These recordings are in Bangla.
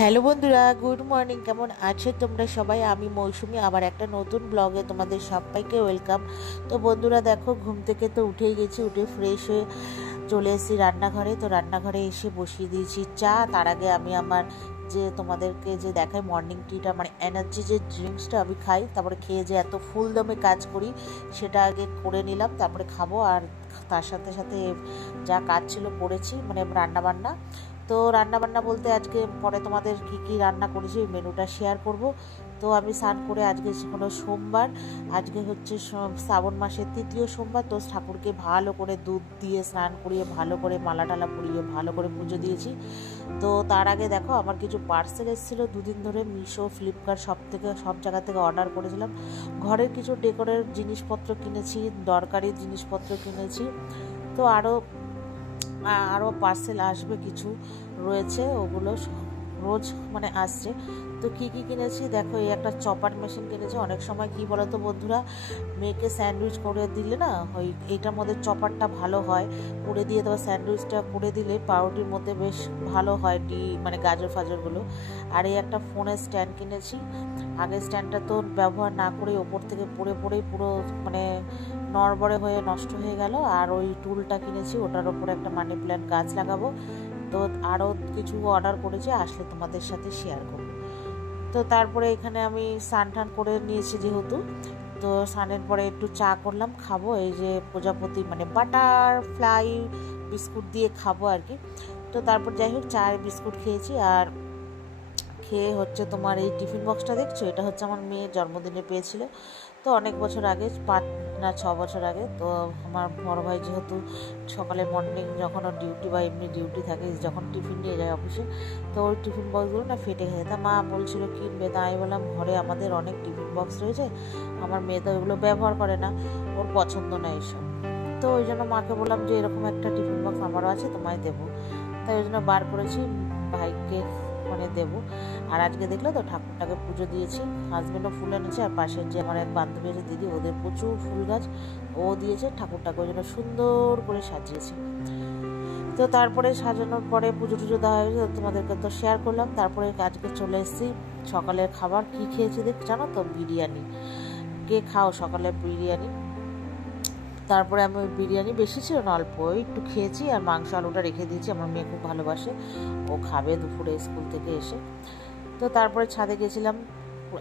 হ্যালো বন্ধুরা, গুড মর্নিং। কেমন আছো তোমরা সবাই? আমি মৌসুমি, আবার একটা নতুন ব্লগে তোমাদের সবাইকে ওয়েলকাম। তো বন্ধুরা দেখো, ঘুম থেকে তো উঠেই গেছি, উঠে ফ্রেশ হয়ে চলে এসেছি রান্নাঘরে। তো রান্নাঘরে এসে বসিয়ে দিয়েছি চা। তার আগে আমি আমার যে তোমাদেরকে যে দেখাই মর্নিং টিটা, মানে এনার্জি যে ড্রিঙ্কসটা আমি খাই, তারপরে খেয়ে যে এত ফুল দমে কাজ করি সেটা আগে করে নিলাম, তারপরে খাবো। আর তার সাথে সাথে যা কাজ ছিল করেছি, মানে রান্নাবান্না। তো রান্নাবান্না বলতে আজকে পরে তোমাদের কি কি রান্না করেছি ওই মেনুটা শেয়ার করব। তো আমি স্নান করে, আজকে হলো সোমবার, আজকে হচ্ছে শ্রাবণ মাসের তৃতীয় সোমবার। তো ঠাকুরকে ভালো করে দুধ দিয়ে স্নান করিয়ে, ভালো করে মালা টালা পরিয়ে ভালো করে পুজো দিয়েছি। তো তার আগে দেখো, আমার কিছু পার্সেল এসেছিলো দুদিন ধরে, মিশো, ফ্লিপকার্ট, সব জায়গা থেকে অর্ডার করেছিলাম। ঘরের কিছু ডেকোরের জিনিসপত্র কিনেছি, দরকারি জিনিসপত্র কিনেছি। তো আরও পার্সেল আসবে, কিছু রয়েছে, ওগুলো রোজ মানে আসছে। তো কি কি কিনেছি দেখো, এই একটা চপার মেশিন কিনেছি। অনেক সময় কি বলো তো বন্ধুরা, মেয়েকে স্যান্ডউইচ করে দিলে না, এইটার মধ্যে চপারটা ভালো হয়, করে দিয়ে তবে স্যান্ডউইচটা করে দিলে পাউরুটির মধ্যে বেশ ভালো হয়, মানে গাজর ফাজরগুলো। আর এই একটা ফোনের স্ট্যান্ড কিনেছি। আগের স্ট্যান্ডটা তো ব্যবহার না করে ওপর থেকে পড়েই পুরো মানে নড়বড়ে হয়ে নষ্ট হয়ে গেল। আর ওই টুলটা কিনেছি, ওটার ওপরে একটা মানি প্ল্যান্ট গাছ লাগাবো। তো আরও কিছু অর্ডার করেছি, আসলে তোমাদের সাথে শেয়ার করব। তো তারপরে এখানে আমি স্নান করে নিয়েছি যেহেতু, তো স্নানের পরে একটু চা করলাম, খাবো। এই যে প্রজাপতি মানে বাটারফ্লাই বিস্কুট দিয়ে খাবো আর কি। তো তারপর যাই হোক, চা বিস্কুট খেয়েছি। আর খেয়ে হচ্ছে তোমার এই টিফিন বক্সটা দেখছো, এটা হচ্ছে আমার মেয়ের জন্মদিনে পেয়েছিল। তো অনেক বছর আগে, 5 না 6 বছর আগে। তো আমার বড় ভাই যেহেতু সকালে মর্নিং যখন ওর ডিউটি বা এমনি ডিউটি থাকে, যখন টিফিন নিয়ে যায় অফিসে, তো ওই টিফিন বক্সগুলো না ফেটে গেছে। তা মা বলছিল কিনবে, তা আমি বললাম ঘরে আমাদের অনেক টিফিন বক্স রয়েছে, আমার মেয়ে তো ওইগুলো ব্যবহার করে না, ওর পছন্দ না এইসব। তো ওই জন্য মাকে বললাম যে এরকম একটা টিফিন বক্স আমারও আছে, তোমায় দেবো। তাই ওই জন্য বার করেছি, ভাইকে মানে দেবো। আর আজকে দেখলে তো ঠাকুরটাকে পুজো দিয়েছি, হাজব্যান্ডও ফুল এনেছে, আর পাশের যে আমার এক বান্ধবী আছে দিদি, ওদের প্রচুর ফুল গাছ, ও দিয়েছে। ঠাকুরটাকে ওই জন্য সুন্দর করে সাজিয়েছি। তো তারপরে সাজানোর পরে পুজো টুজো দেওয়া হয়েছে, তোমাদেরকে তো শেয়ার করলাম। তারপরে আজকে চলে এসেছি সকালের খাবার। কি খেয়েছি জানো তো? বিরিয়ানি। কে খাও সকালে বিরিয়ানি? তারপরে আমি ওই বিরিয়ানি, বেশি ছিল না, অল্প একটু খেয়েছি। আর মাংস আলুটা রেখে দিয়েছি, আমার মেয়ে খুব ভালোবাসে, ও খাবে দুপুরে স্কুল থেকে এসে। তো তারপরে ছাদে গেছিলাম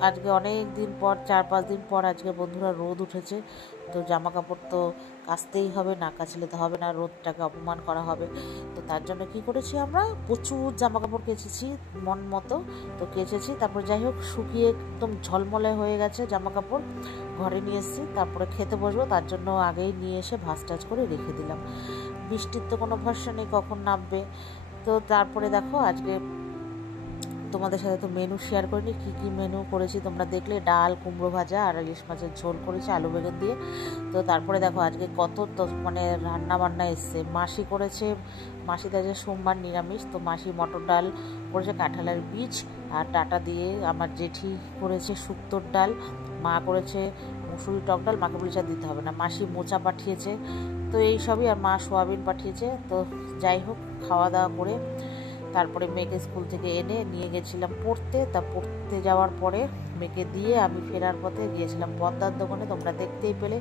আজকে, অনেক দিন পর, 4-5 দিন পর আজকে বন্ধুরা রোদ উঠেছে। তো জামা কাপড় তো কাচতেই হবে, না কাচলে তো হবে না, রোদটাকে অপমান করা হবে। তো তার জন্য কি করেছি, আমরা প্রচুর জামা কাপড় কেচেছি মন মতো। তো কেচেছি, তারপর যাই হোক শুকিয়ে একদম ঝলমলে হয়ে গেছে জামা কাপড়। ঘরে নিয়ে এসেছি, তারপরে খেতে বসবো, তার জন্য আগেই নিয়ে এসে ভাঁজ টাজ করে রেখে দিলাম। বৃষ্টির তো কোনো ভরসা নেই কখন নামবে। তো তারপরে দেখো, আজকে তোমাদের সাথে তো মেনু শেয়ার করিনি, কী কী মেনু করেছি তোমরা দেখলে। ডাল, কুমড়ো ভাজা আর ইলিশ মাছের ঝোল করেছি আলু বেগুন দিয়ে। তো তারপরে দেখো আজকে কত মানে রান্না বান্না এসছে। মাসি করেছে, মাসিতে আজকে সোমবার নিরামিষ, তো মাসি মটর ডাল করেছে, কাঁঠালের বীজ আর ডাটা দিয়ে। আমার জেঠি করেছে শুক্তোর ডাল, মা করেছে মুসুরি টক ডাল, মাকে বলেছে দিতে হবে না। মাসি মোচা পাঠিয়েছে, তো এই সবই। আর মা সোয়াবিন পাঠিয়েছে। তো যাই হোক, খাওয়া দাওয়া করে তারপরে মেয়েকে স্কুল থেকে এনে নিয়ে গেছিলাম পড়তে। তা পড়তে যাওয়ার পরে মেয়েকে দিয়ে আমি ফেরার পথে গিয়েছিলাম পর্দার দোকানে, তোমরা দেখতেই পেলে।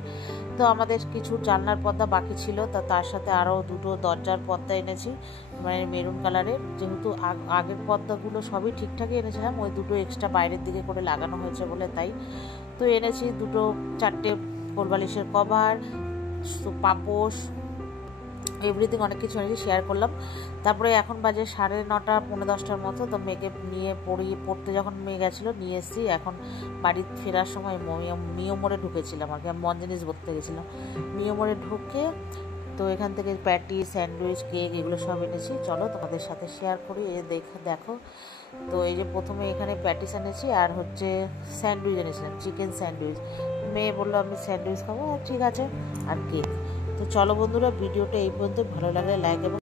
তো আমাদের কিছু জানলার পর্দা বাকি ছিল, তার সাথে আরও 2টো দরজার পর্দা এনেছি, মানে মেরুন কালারের। যেহেতু আগের পর্দাগুলো সবই ঠিকঠাকই এনেছিলাম, ওই 2টো এক্সট্রা বাইরের দিকে করে লাগানো হয়েছে বলে তাই। তো এনেছি 4টে কোলবালিশের কভার, পাপোশ, এভরিথিং, অনেক কিছু এনেছি, শেয়ার করলাম। তারপরে এখন বাজে 9:30 পৌনে 10টার মতো। তো মেয়েকে নিয়ে পড়তে যখন মেয়ে গেছিলো নিয়ে এসেছি। এখন বাড়ি ফেরার সময় মিও মোড়ে ঢুকেছিলাম আর কি, আমি জিনিস বলতে গেছিলাম। মিও মোড়ে ঢুকে তো এখান থেকে প্যাটি, স্যান্ডউইচ, কেক এগুলো সব এনেছি। চলো তোমাদের সাথে শেয়ার করি। দেখো, তো এই যে প্রথমে এখানে প্যাটিস এনেছি, আর হচ্ছে স্যান্ডউইচ এনেছিলাম, চিকেন স্যান্ডউইচ। মেয়ে বললো আমি স্যান্ডউইচ খাবো, ঠিক আছে, আর কেক। তো চলো বন্ধুরা, ভিডিওটা এই পর্যন্ত। ভালো লাগলে লাইক এবং